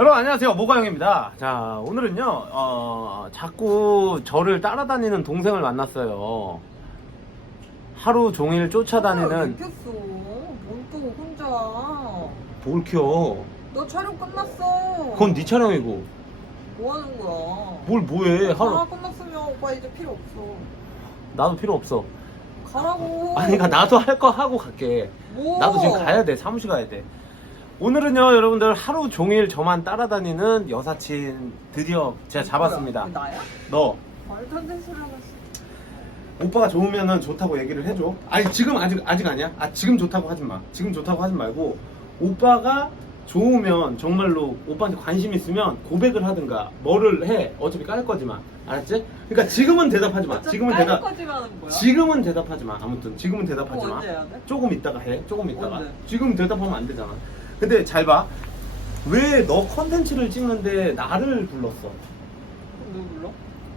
여러분 안녕하세요 모가영입니다 자 오늘은요 어, 자꾸 저를 따라다니는 동생을 만났어요 하루 종일 아, 쫓아다니는 느꼈어. 뭘또 혼자. 뭘 켜? 너 촬영 끝났어. 그건 네 촬영이고 뭐 하는 거야? 뭘 뭐해 하루 아 끝났으면 오빠 이제 필요 없어. 나도 필요 없어 가라고. 아니 그러니까 나도 할 거 하고 갈게 뭐? 나도 지금 가야 돼 사무실 가야 돼 오늘은요 여러분들 하루 종일 저만 따라다니는 여사친 드디어 제가 잡았습니다 나야? 너 말도 안 되는 소리 하고 있어. 오빠가 좋으면은 좋다고 얘기를 해줘. 아니 지금 아직 아직 아니야. 아 지금 좋다고 하지 마. 지금 좋다고 하지 말고 오빠가 좋으면 정말로 오빠한테 관심 있으면 고백을 하든가 뭐를 해. 어차피 깔 거지만 알았지? 그러니까 지금은 대답하지 마. 지금은 깔 대답. 거지만은 뭐야? 지금은 대답하지 마. 아무튼 지금은 대답하지 그거 마. 언제 해야 돼? 조금 있다가 해. 조금 있다가. 언제? 지금 대답하면 안 되잖아. 근데 잘 봐. 왜 너 컨텐츠를 찍는데 나를 불렀어? 그럼 누구 불러?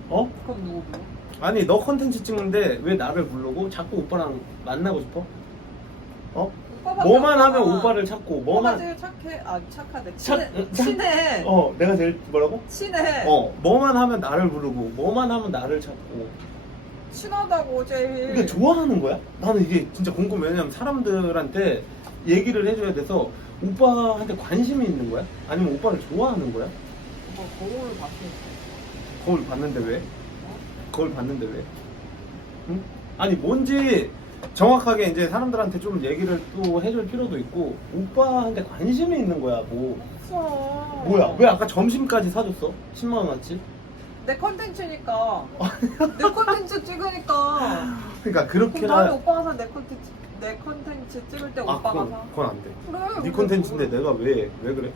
어? 그럼 누구 불러? 아니 너 컨텐츠 찍는데 왜 나를 부르고 자꾸 오빠랑 만나고 싶어? 어? 오빠밖에 뭐만 없잖아. 하면 오빠를 찾고 오빠가 뭐만 제일 착해. 아 착하대. 착- 친해. 착- 친해. 어 내가 제일 뭐라고? 친해. 어 뭐만 하면 나를 부르고 뭐만 하면 나를 찾고 친하다고 제일. 이게 좋아하는 거야? 나는 이게 진짜 궁금해 왜냐면 사람들한테 얘기를 해줘야 돼서 오빠한테 관심이 있는 거야? 아니면 오빠를 좋아하는 거야? 오빠 거울을 봤어. 거울 봤는데 왜? 어? 거울 봤는데 왜? 응? 아니 뭔지 정확하게 이제 사람들한테 좀 얘기를 또 해줄 필요도 있고 오빠한테 관심이 있는 거야 뭐 없어. 뭐야 왜 아까 점심까지 사줬어? 10만 원어치? 내 컨텐츠니까. 내 컨텐츠 찍으니까. 그러니까 그럼 다음에 그렇게라 오빠가 사 내 컨텐츠 내 컨텐츠 찍을 때 아 오빠가 그건, 사. 그건 안 돼 그래. 네 콘텐츠인데 내가 왜 왜 그래?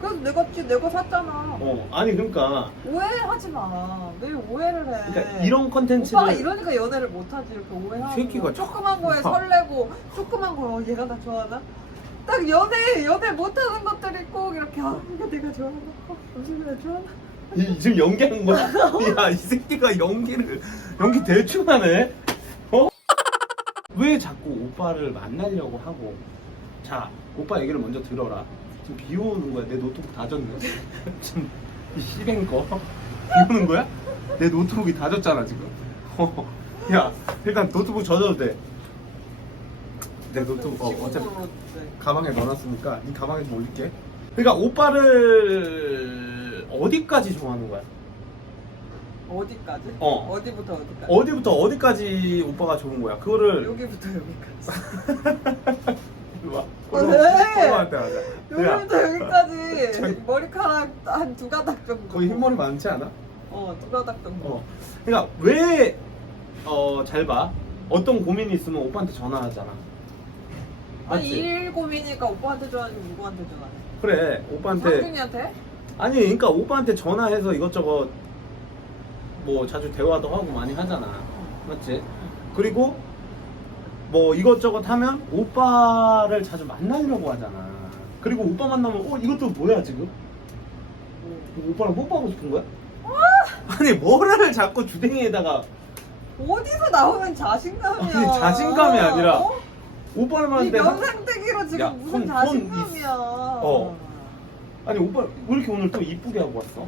그래서 내가 찍 내가 샀잖아. 어 아니 그러니까 오해하지 마. 왜 오해를 해? 그러니까 이런 오빠가 이러니까 연애를 못하지 이렇게 오해하고 새끼가 조그만 거에 오빠. 설레고 조그만 거 어, 얘가 나 좋아하나? 딱 연애 연애 못하는 것들이 꼭 이렇게 아 이거 내가 좋아하나? 어, 무슨 나 좋아하나? 이, 지금 연기하는 거야? 야 이 새끼가 연기를 연기 대충 하네 어? 왜 자꾸 오빠를 만나려고 하고 자 오빠 얘기를 먼저 들어라 지금 비 오는 거야 내 노트북 다 졌네 지금 이 씨뱅 거 비 오는 거야? 내 노트북이 다 졌잖아 지금 어. 야 일단 노트북 젖어도 돼 내 노트북 어, 어차피. 가방에 넣어놨으니까 이 가방에 좀 올릴게. 그러니까 오빠를 어디까지 좋아하는 거야? 어디까지? 어. 어디부터 어디까지? 어디부터 어디까지 오빠가 좋은 거야? 그거를 여기부터 여기까지. 이리 와. 왜? 오빠한테 하자. 야, 여기부터 여기까지 저기- 머리카락 한 두 가닥 정도. 거기 흰머리 많지 않아? 어, 두 가닥 정도. 어. 그러니까 왜 어, 잘 봐. 어떤 고민이 있으면 오빠한테 전화하잖아. 아니 맞지? 일 고민이니까 오빠한테 전화하지 누구한테 전화해? 그래. 오빠한테 상준이한테? 아니 그러니까 오빠한테 전화해서 이것저것 뭐 자주 대화도 하고 많이 하잖아 맞지? 그리고 뭐 이것저것 하면 오빠를 자주 만나려고 하잖아 그리고 오빠 만나면 어 이것도 뭐야 지금? 뭐, 오빠랑 뽀뽀하고 싶은 거야? 아니 뭐를 자꾸 주댕이에다가 어디서 나오는 자신감이야? 아니, 자신감이 아니라 어? 오빠를 이때 한- 면상태기로 지금 야, 무슨 손- 손 자신감이야? 어. 아니 오빠 왜 이렇게 오늘 또 이쁘게 하고 왔어?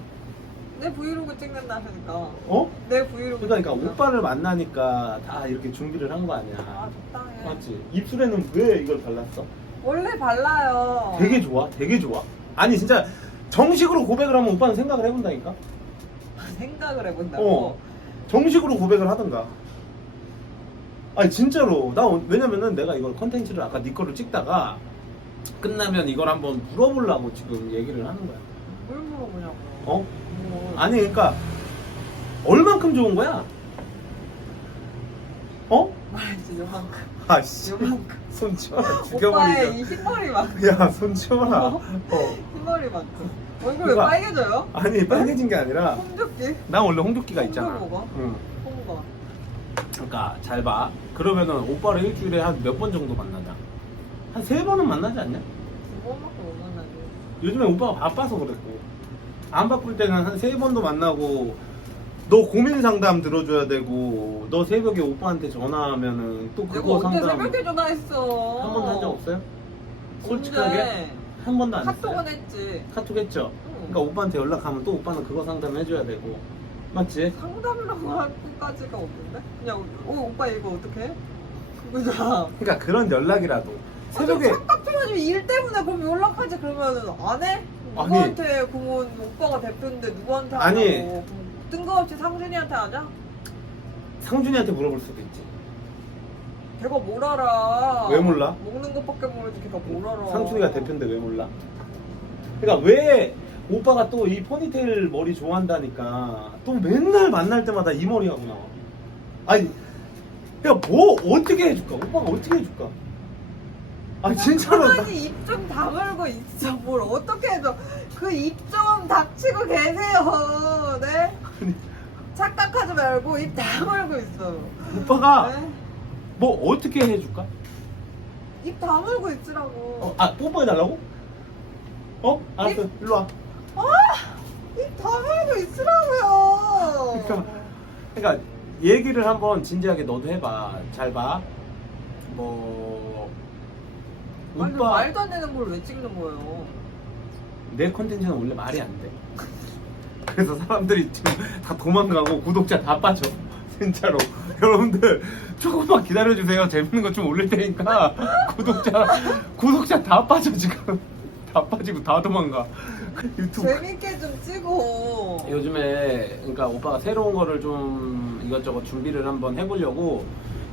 내 브이로그 찍는다니까. 어? 내 브이로그. 그러니까 찍는다. 오빠를 만나니까 다 이렇게 준비를 한 거 아 아니야 적당해. 맞지? 입술에는 왜 이걸 발랐어? 원래 발라요. 되게 좋아, 되게 좋아. 아니 진짜 정식으로 고백을 하면 오빠는 생각을 해본다니까. 생각을 해본다고. 어, 정식으로 고백을 하던가. 아니 진짜로 나 오- 왜냐면은 내가 이걸 컨텐츠를 아까 네 거를 찍다가 끝나면 이걸 한번 물어보려고 지금 얘기를 하는 거야. 뭘 물어보냐고. 어? 뭐. 아니 그러니까 얼만큼 좋은 거야? 어? 말지 요만큼. 아씨, 요만큼. 손 치워라 오빠의 죽여버리자. 이 흰머리만큼. 야, 손 치워라. 어? 어. 흰머리만큼. 얼굴 왜 누가- 빨개져요? 아니 빨개진 게 아니라 홍조끼? 난 원래 홍조끼가 있잖아. 홍조 먹어? 응. 홍거. 그러니까 잘 봐. 그러면은 오빠를 일주일에 한 몇 번 정도 만나자. 한 세 번은 만나지 않냐? 두 번밖에 못 만나지. 요즘에 오빠가 바빠서 그랬고 안 바쁠 때는 한 세 번도 만나고 너 고민 상담 들어줘야 되고 너 새벽에 오빠한테 전화하면은 또 내가 그거 언제 상담 새벽에 전화했어? 한 번도 한 적 없어요? 솔직하게 언제? 한 번도 안 했어요. 카톡은 했지. 카톡 했죠. 응. 그러니까 오빠한테 연락하면 또 오빠는 그거 상담해줘야 되고 맞지? 상담이라고 할 것까지가 없는데? 그냥 어 오빠 이거 어떻게? 그거잖아. 그러니까 그런 연락이라도 새벽에 착각 좀 하지 일 때문에 그럼 연락하지 그러면 안 해? 아니. 누구한테 그러면 오빠가 대표인데 누구한테 하냐고 아니. 그럼 뜬금없이 상준이한테 하냐? 상준이한테 물어볼 수도 있지. 걔가 뭘 알아 왜 몰라? 먹는 것밖에 모르지 걔가 뭘 알아 상준이가 대표인데 왜 몰라? 그러니까 왜 오빠가 또 이 포니테일 머리 좋아한다니까 또 맨날 만날 때마다 이 머리 하고 나와. 아니, 야 뭐 어떻게 해줄까? 오빠가 어떻게 해줄까? 아 진짜로 나- 가만히 입좀 다물고 있어 뭘 어떻게 해줘 그입 좀 닥치고 계세요 네? 아니, 착각하지 말고 입 다물고 있어요 오빠가 네? 뭐 어떻게 해줄까? 입 다물고 있으라고 어, 아 뽀뽀해달라고? 어? 알았어, 일로 와. 입 다물고 있으라고요 그러니까, 그러니까 얘기를 한번 진지하게 너도 해봐. 잘 봐. 뭐 아니 오빠 말도 안 되는 걸 왜 찍는 거예요 내 컨텐츠는 원래 말이 안 돼. 그래서 사람들이 지금 다 도망가고 구독자 다 빠져. 진짜로. 여러분들 조금만 기다려 주세요. 재밌는 거 좀 올릴 테니까 구독자 구독자 다 빠져 지금. 다 빠지고 다 도망가. 유튜브. 재밌게 좀 찍어 요즘에 그러니까 오빠가 새로운 거를 좀 이것저것 준비를 한번 해보려고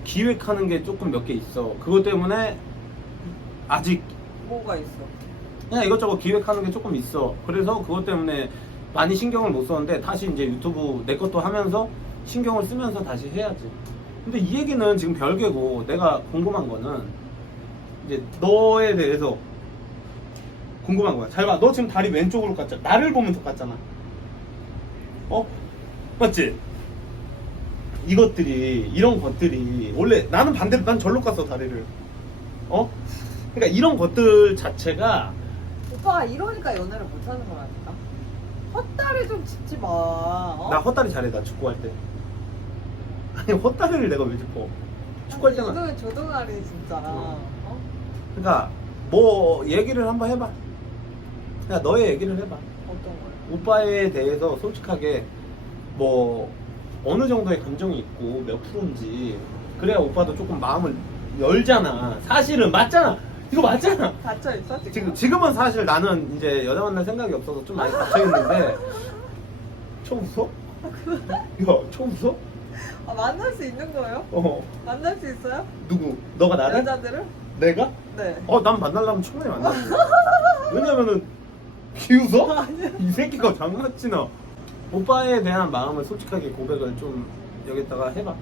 기획하는 게 조금 몇 개 있어. 그것 때문에 아직 뭐가 있어 그냥 이것저것 기획하는 게 조금 있어. 그래서 그것 때문에 많이 신경을 못 썼는데 다시 이제 유튜브 내 것도 하면서 신경을 쓰면서 다시 해야지. 근데 이 얘기는 지금 별개고 내가 궁금한 거는 이제 너에 대해서 궁금한 거야. 잘 봐. 너 지금 다리 왼쪽으로 깠잖아. 나를 보면서 깠잖아. 어? 맞지? 이것들이 이런 것들이 원래 나는 반대로 난 절로 깠어 다리를. 어? 그러니까 이런 것들 자체가 오빠가 이러니까 연애를 못 하는 거라니까 헛다리 좀 짚지 마. 어? 나 헛다리 잘해 나 축구할 때. 아니 헛다리를 내가 왜 짚어? 축구할 때는 이거는 조동아리 진짜 어. 어? 그러니까 뭐 얘기를 한번 해봐. 그냥 너의 얘기를 해봐. 어떤 거요? 오빠에 대해서 솔직하게 뭐 어느 정도의 감정이 있고 몇 프로인지. 그래야 오빠도 조금 마음을 열잖아. 사실은 맞잖아 이거 맞잖아 닫혀 있어 지금? 지금 지금은 사실 나는 이제 여자 만날 생각이 없어서 좀 많이 갇혀 있는데 처음 웃어? 야 처음 웃어? 아, 만날 수 있는 거예요? 어 만날 수 있어요? 누구? 너가 나를? 여자들을? 내가? 네. 어, 난 만나려면 충분히 만나. 왜냐면은 비웃어? 이 새끼가 장난치나. 오빠에 대한 마음을 솔직하게 고백을 좀 여기다가 해봐.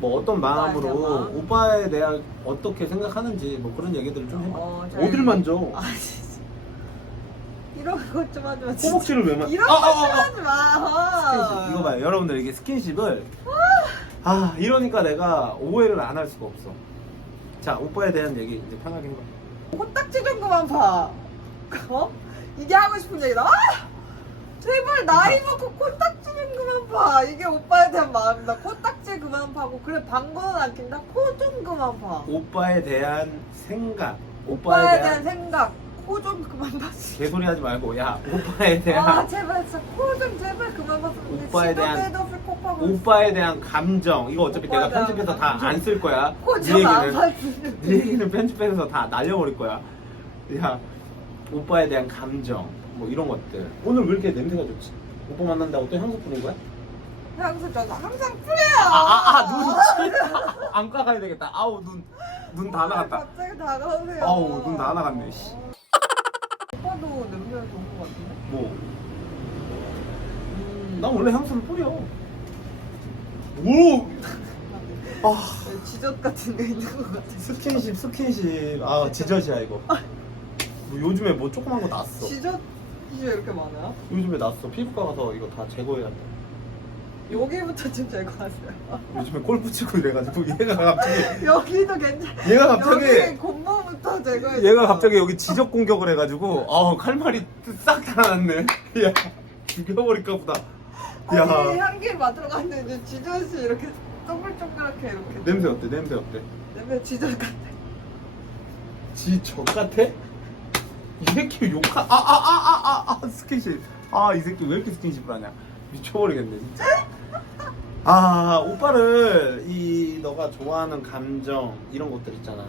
뭐 어떤 마음으로 마음? 오빠에 대한 어떻게 생각하는지 뭐 그런 얘기들을 좀 해봐. 어, 잘- 어딜 만져? 아 진짜 이런 것 좀 하지 마 진짜. 허벅지를 왜 만져? 이런 아, 것 아, 좀 아, 아. 하지 마 스킨십. 이거 봐요. 여러분들 이게 스킨십을 아 이러니까 내가 오해를 안 할 수가 없어. 자 오빠에 대한 얘기 이제 편하게 해봐. 코딱지 좀 그만 봐 어? 이게 하고 싶은 얘기다 아! 제발 나이 먹고 코딱 지좀 그만 봐. 이게 오빠에 대한 마음이다 코딱지 그만 파고. 그래 방구는 안 낀다? 코 좀 그만 봐 오빠에 대한 생각. 오빠에 대한 생각. 코 좀 그만 봤으면 개소리 하지 말고. 야 오빠에 대한 아 제발 진짜 코 좀 제발 그만 봤으면. 오빠에 대한- 오빠에 대한 감정. 이거 어차피 오빠에 내가 대한 편집해서 다 감정. 안 쓸 거야. 네 코좀안 얘기는 봤으면 네 얘기는 편집해서 다 날려버릴 거야. 야 오빠에 대한 감정. 뭐 이런 것들. 오늘 왜 이렇게 냄새가 좋지? 오빠 만난다고 또 향수 뿌린 거야? 향수 저는 항상 뿌려요. 아아눈. 안과 가야 되겠다. 아우 눈. 눈 다 나갔다. 갑자기 다가오세요. 아우, 눈 다 나갔네, 씨. 오빠도 냄새 좋은 것 같은데? 뭐? 음. 난 원래 향수를 뿌려. 오! 아. 네, 지적 같은 거 있는 것 같아 스킨십 스킨십. 아 지저지야 이거. 뭐 요즘에 뭐 조그만 거 났어 지적 이게 이렇게 많아요? 요즘에 났어. 피부과 가서 이거 다 제거해야 돼. 여기부터 좀 제거하세요. 요즘에 골프 치고 이래가지고 얘가 갑자기 여기도 괜찮 얘가 여기 갑자기 곰몸부터 제거해 얘가 갑자기 여기 지적 공격을 해가지고 아 칼말이 싹 달아났네. 야 죽여버릴까 보다. 아니 야. 향기를 맡으러 갔는데 이제 지저씨 이렇게 동글동글하게 이렇게. 냄새 어때? 냄새 어때? 냄새 지저 같아. 지적 같아? 이 새끼 욕하 아아아 아 아 아, 스킨십. 아 이 새끼 왜 이렇게 스킨십을 하냐? 미쳐버리겠네 진짜. 아 오빠를 이 너가 좋아하는 감정 이런 것들 있잖아.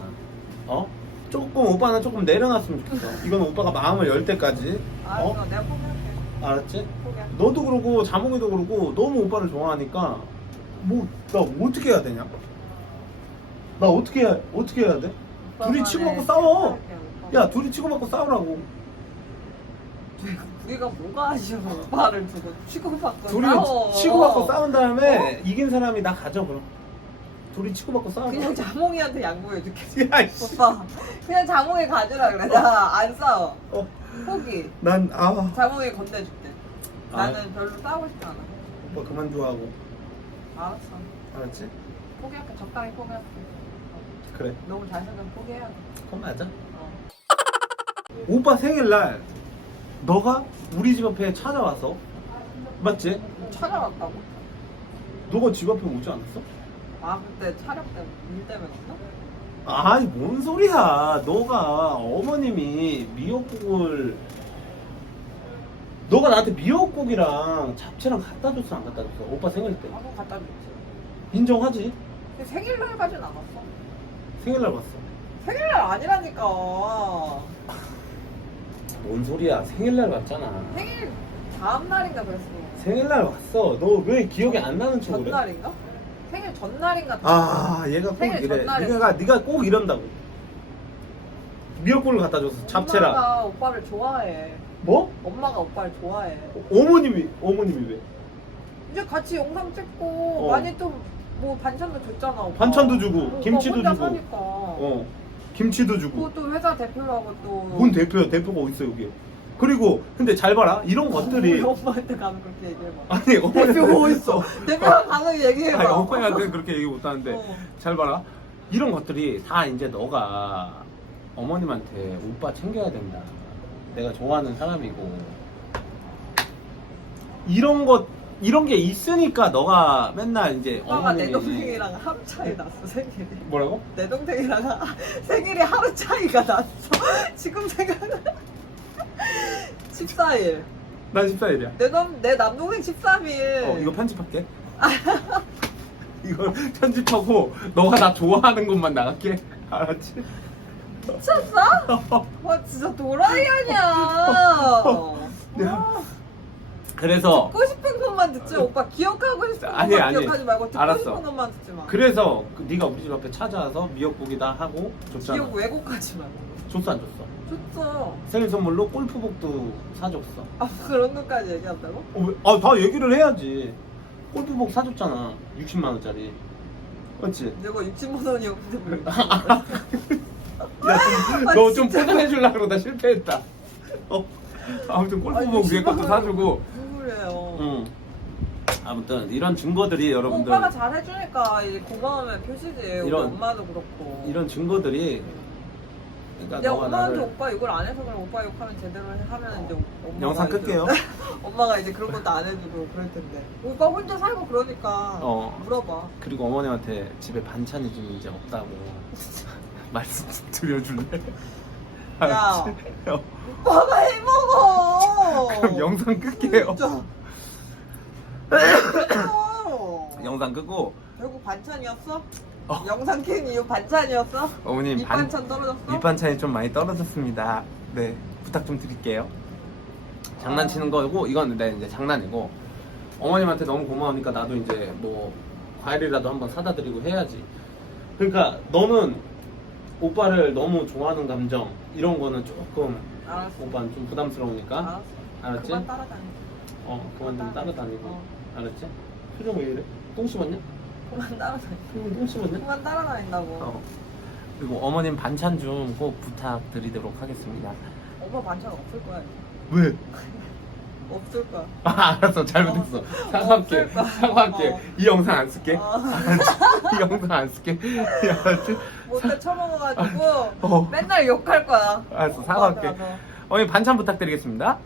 어? 조금 오빠는 조금 내려놨으면 좋겠어. 이건 오빠가 마음을 열 때까지. 알았어 어? 내가 포기할게. 알았지? 포기할게. 너도 그러고 자몽이도 그러고 너무 오빠를 좋아하니까 뭐 나 어떻게 해야 되냐? 나 어떻게 해야 어떻게 해야 돼? 둘이 치고받고 싸워. 야 둘이 치고받고 싸우라고. 우리가 뭐가 아쉬워. 오빠를 두고 치고받고 둘이 싸워. 치고받고 싸운 다음에 이긴 사람이 나 가져 그럼. 둘이 치고받고 싸워. 그냥 자몽이한테 양보해 줄게. 야 이씨. 오빠 그냥 자몽이 가주라 그래. 나 안 싸워. 어, 포기. 난 아. 자몽이 건네줄게. 아. 나는 별로 싸우고 싶지 않아. 오빠 그만 좋아하고. 알았어. 알았지? 포기할게. 적당히 포기할게 그래 너무 잘생겨 포기해야 돼 그건 맞아 어. 오빠 생일날 너가 우리 집 앞에 찾아와서 맞지? 찾아왔다고? 너가 집 앞에 오지 않았어? 아 그때 촬영 때문에 일 때문에 그랬나? 아이 뭔 소리야 너가 어머님이 미역국을 너가 나한테 미역국이랑 잡채랑 갖다 줬어 안 갖다 줬어 오빠 생일 때 나도 갖다 줬지 인정하지? 근데 생일날까지는 안 왔어 생일날 봤어 생일날 아니라니까 뭔 소리야 생일날 봤잖아 생일 다음 날인가 그랬어 생일날 왔어 너 왜 기억이 안 나는 척을 해? 전날인가? 생일 전날인가? 아 얘가 꼭 생일 이래 전날에 네가 네가 꼭 이런다고 미역국을 갖다 줬어 잡채랑 엄마가 오빠를 좋아해 뭐? 엄마가 오빠를 좋아해 어, 어머님이 어머님이 왜? 이제 같이 영상 찍고 어. 많이 또 뭐 반찬도 줬잖아 오빠. 반찬도 주고, 어, 오빠 김치도 혼자 주고. 사니까. 어 김치도 주고. 그것도 회사 대표라고 또. 뭔 대표야 대표가 어딨어 여기. 그리고 근데 잘 봐라. 이런 것들이 우리 엄마한테 가서 그렇게 얘기해봐. 아니 어머니 대표가 어딨어. 대표가 가서 얘기해봐. 아니 어머니한테 그렇게 얘기 못하는데 어. 잘 봐라. 이런 것들이 다 이제 너가 어머님한테 오빠 챙겨야 된다. 내가 좋아하는 사람이고. 이런 것 이런 게 있으니까 너가 맨날 이제 오빠가 내 어머님이 동생이랑 하루 차이 났어 생일이. 뭐라고? 내 동생이랑 하- 생일이 하루 차이가 났어. 지금 생각나 14일. 난 14일이야. 내, 남, 내 남동생 13일. 어 이거 편집할게. 이걸 편집하고 너가 나 좋아하는 것만 나갈게. 알았지? 미쳤어? 와 진짜 도라이 아니야. 와, 그래서 듣고 싶 은 것만 듣지 오빠 기억하고 싶은 아니, 것만 아니. 기억하지 말고 듣고 알았어. 싶은 것만 듣지 마 그래서 그 네가 우리 집 앞에 찾아와서 미역국이다 하고 줬잖아 기억 왜곡하지 말고 줬어 안 줬어? 줬어 생일 선물로 골프복도 사줬어 아 그런 것까지 얘기한다고? 어, 왜? 아, 다 얘기를 해야지 골프복 사줬잖아 60만 원짜리 맞지? 내가 60만 원이었는데 왜 야, 너좀 진짜. 포장해 주려고 그러다 실패했다 어? 아무튼 골프복 위에 것도 사주고. 그래요? 응. 아무튼 이런 증거들이 여러분들 오빠가 잘 해주니까 이제 고마움의 표시지. 우리 이런- 엄마도 그렇고. 이런 증거들이 그러니까 내가 너가 엄마한테 나를 오빠 이걸 안 해서 그래 오빠 욕하면 제대로 하면 이제 엄마가 영상 이제- 끌게요? 엄마가 이제 그런 것도 안 해주고 그럴 텐데. 오빠 혼자 살고 그러니까 어. 물어봐. 그리고 어머님한테 집에 반찬이 좀 이제 없다고 말씀 좀 드려줄래? 야. 어, 오빠가 해먹어 그럼 영상 끌게요 진짜 어. 영상 끄고 결국 반찬이었어? 어. 영상 캔 이후 반찬이었어? 어머님 밑반찬 떨어졌어? 밑반찬이 좀 많이 떨어졌습니다. 네 부탁 좀 드릴게요. 장난치는 거고 이건 내 이제 장난이고 어머님한테 너무 고마우니까 나도 이제 뭐 과일이라도 한번 사다 드리고 해야지. 그러니까 너는 오빠를 너무 좋아하는 감정 이런 거는 조금 알았어 오빠는 좀 부담스러우니까 알았어 알았지? 그만 따라다니 어 그만 좀 따라다니고 어. 알았지? 표정 왜 이래? 똥 씹었냐? 그만 따라다니 똥, 똥 씹었냐? 그만 따라다닌다고 어. 그리고 어머님 반찬 좀 꼭 부탁드리도록 하겠습니다. 오빠 반찬 없을 거야 왜? 없을 거야 아, 알았어 잘못했어 사과할게 없을 거야. 사과할게 어. 이 영상 안 쓸게 어. 알았지? 이 영상 안 쓸게 알았지? 못해 처먹어가지고 어. 맨날 욕할 거야 알았어 사과할게 가서. 어머니 반찬 부탁드리겠습니다